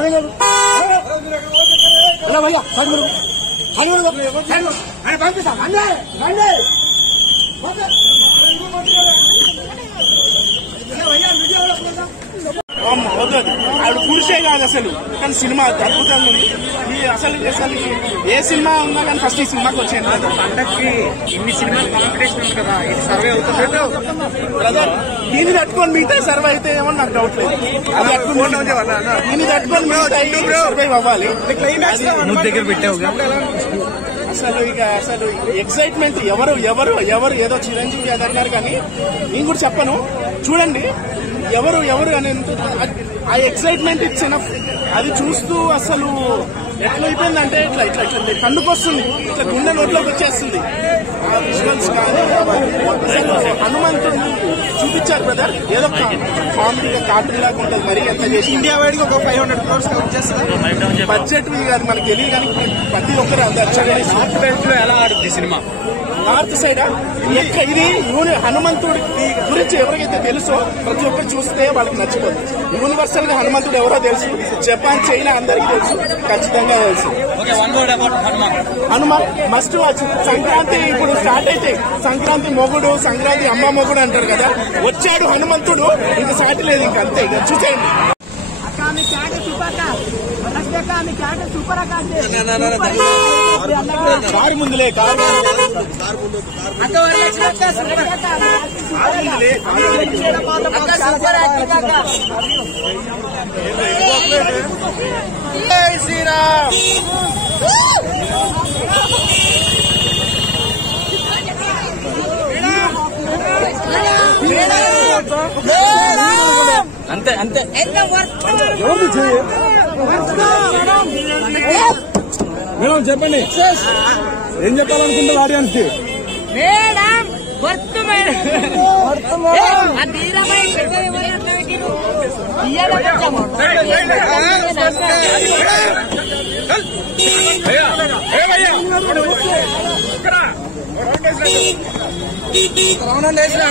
भैया పంపిస్తా ఆవిడ పురుషే కాదు అసలు, కానీ సినిమా అద్భుతంగా ఉంది. అసలు అసలు ఏ సినిమా ఉన్నా కానీ ఫస్ట్ ఈ సినిమాకి వచ్చాను. పండక్కి ఇన్ని సినిమాలు కాంపిటీషన్ ఉంది కదా, ఇది సర్వే అవుతుంది బ్రదర్. దీన్ని తట్టుకొని మిగతా సర్వే అయితే ఏమో నాకు డౌట్ లేదు. దీన్ని తట్టుకొని మిగతా సర్వే అవ్వాలి. దగ్గర పెట్టావు అసలు ఎక్సైట్మెంట్ ఎవరు ఎవరు ఎవరు ఏదో చిరంజీవి అది అన్నారు కానీ నేను కూడా చెప్పను, చూడండి ఎవరు ఎవరు అని ఆ ఎక్సైట్మెంట్ ఇట్స్ ఎనఫ్. అది చూస్తూ అసలు ఎట్లా అయిపోయిందంటే ఇట్లా ఇట్లా ఇట్లా కన్నుకొస్తుంది, ఇట్లా గుండె నోట్లోకి వచ్చేస్తుంది. ఆ విజువల్స్ కానీ అసలు హనుమంతుడిని చూపించారు బ్రదర్. ఏదో కామెడీగా కార్టూన్ లాగా ఉంటుంది. మరి ఎంత చేసి ఇండియా వైడ్ గా ఒక 500 crores కవర్ చేస్తారు. బడ్జెట్ కాదు మనకు తెలియదు కానీ ప్రతి ఒక్కరు అందరు నార్త్ బెల్ట్ లో ఎలా ఆడుతుంది సినిమా? నార్త్ సైడ్ ఇది హనుమంతుడి గురించి ఎవరికైతే తెలుసో ప్రతి ఒక్కరు చూస్తే వాళ్ళకి నచ్చిపోతుంది. యూనివర్సల్ గా హనుమంతుడు ఎవరో తెలుసు, జపాన్ చైనా అందరికీ తెలుసు, ఖచ్చితంగా తెలుసు. Hanuman must watch. సంక్రాంతి ఇప్పుడు స్టార్ట్ అయితే సంక్రాంతి మొగుడు, సంక్రాంతి అమ్మ మొగుడు అంటారు కదా, వచ్చాడు హనుమంతుడు, ఇంకా సాటి లేదు, ఇంకా అంతే. ఇక చూసేయండి. కారు ముందులే, కారు జై శ్రీరామ్. అంతే అంతే మేడం చెప్పండి, ఏం చెప్పాలనుకుంటారు ఆడియన్స్ కి? మేడం రౌండ్ వేసిన